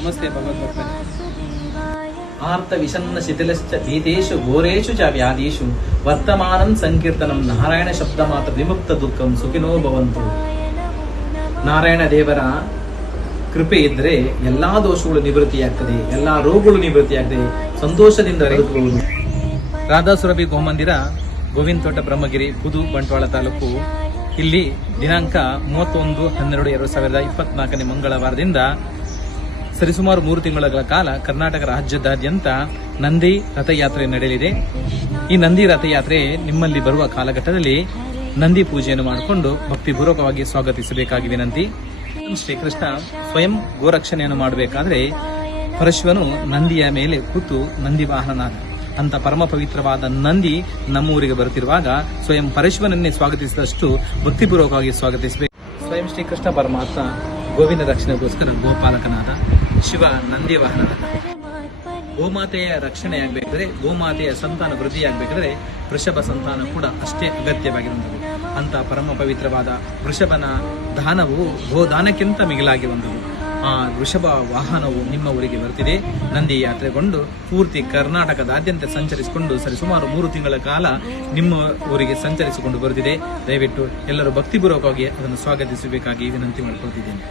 ನಮಸ್ತೆ ಭಗವದ್ಭಕ್ತರೇ. ಆರ್ತ ವಿಷನ್ನ ಶಿಥಿಲಶ್ಚ ಭೀತೇಶು ಘೋರೇಶು ಚ ವ್ಯಾಧೀಶು ವರ್ತಮಾನಂ ಸಂಕೀರ್ತನಂ ನಾರಾಯಣ ಶಬ್ದ ಮಾತ್ರ ವಿಮುಕ್ತ ದುಃಖಂ ಸುಖಿನೋ ಭವಂತು. ನಾರಾಯಣ ದೇವರ ಕೃಪೆ ಇದ್ರೆ ಎಲ್ಲಾ ದೋಷಗಳು ನಿವೃತ್ತಿಯಾಗ್ತದೆ, ಎಲ್ಲಾ ರೋಗಗಳು ನಿವೃತ್ತಿಯಾಗ್ತದೆ, ಸಂತೋಷದಿಂದ ಬದುಕಬಹುದು. ರಾಧಾ ಸುರಭಿ ಗೋಮಂದಿರ, ಗೋವಿಂದ ತೋಟ, ಬ್ರಹ್ಮಗಿರಿ, ಪುದು, ಬಂಟ್ವಾಳ ತಾಲೂಕು. ಇಲ್ಲಿ ದಿನಾಂಕ 31/12/2024 ಮಂಗಳವಾರದಿಂದ ಸರಿಸುಮಾರು 3 ತಿಂಗಳ ಕಾಲ ಕರ್ನಾಟಕ ರಾಜ್ಯದಾದ್ಯಂತ ನಂದಿ ರಥಯಾತ್ರೆ ನಡೆಯಲಿದೆ. ಈ ನಂದಿ ರಥಯಾತ್ರೆ ನಿಮ್ಮಲ್ಲಿ ಬರುವ ಕಾಲಘಟ್ಟದಲ್ಲಿ ನಂದಿ ಪೂಜೆಯನ್ನು ಮಾಡಿಕೊಂಡು ಭಕ್ತಿಪೂರ್ವಕವಾಗಿ ಸ್ವಾಗತಿಸಬೇಕಾಗಿ ವಿನಂತಿ. ಶ್ರೀಕೃಷ್ಣ ಸ್ವಯಂ ಗೋರಕ್ಷಣೆಯನ್ನು ಮಾಡಬೇಕಾದ್ರೆ ಪರಶುವನು ನಂದಿಯ ಮೇಲೆ ಕೂತು ನಂದಿ ವಾಹನನಾದ. ಅಂತ ಪರಮ ಪವಿತ್ರವಾದ ನಂದಿ ನಮ್ಮೂರಿಗೆ ಬರುತ್ತಿರುವಾಗ ಸ್ವಯಂ ಪರಶುವನನ್ನೇ ಸ್ವಾಗತಿಸಿದಷ್ಟು ಭಕ್ತಿಪೂರ್ವಕವಾಗಿ ಸ್ವಾಗತಿಸಬೇಕು. ಸ್ವಯಂ ಶ್ರೀಕೃಷ್ಣ ಪರಮಾತ್ಮ ಗೋವಿಂದ ರಕ್ಷಣೆಗೋಸ್ಕರ ಗೋಪಾಲಕನಾದ, ಶಿವ ನಂದಿ ವಾಹನನಾದ. ಗೋಮಾತೆಯ ರಕ್ಷಣೆಯಾಗಬೇಕಾದ್ರೆ, ಗೋಮಾತೆಯ ಸಂತಾನ ವೃದ್ಧಿಯಾಗಬೇಕಾದ್ರೆ ವೃಷಭ ಸಂತಾನ ಕೂಡ ಅಷ್ಟೇ ಅಗತ್ಯವಾಗಿರುವಂಥದ್ದು. ಅಂತ ಪರಮ ಪವಿತ್ರವಾದ ವೃಷಭನ ದಾನವು ಗೋದಾನಕ್ಕಿಂತ ಮಿಗಿಲಾಗಿರುವಂಥದ್ದು. ಆ ವೃಷಭ ವಾಹನವು ನಿಮ್ಮ ಊರಿಗೆ ಬರುತ್ತಿದೆ. ನಂದಿ ಯಾತ್ರೆಗೊಂಡು ಪೂರ್ತಿ ಕರ್ನಾಟಕದಾದ್ಯಂತ ಸಂಚರಿಸಿಕೊಂಡು ಸರಿಸುಮಾರು 3 ತಿಂಗಳ ಕಾಲ ನಿಮ್ಮ ಊರಿಗೆ ಸಂಚರಿಸಿಕೊಂಡು ಬರುತ್ತಿದೆ. ದಯವಿಟ್ಟು ಎಲ್ಲರೂ ಭಕ್ತಿಪೂರ್ವಕವಾಗಿ ಅದನ್ನು ಸ್ವಾಗತಿಸಬೇಕಾಗಿ ವಿನಂತಿ ಮಾಡಿಕೊಳ್ತಿದ್ದೇನೆ.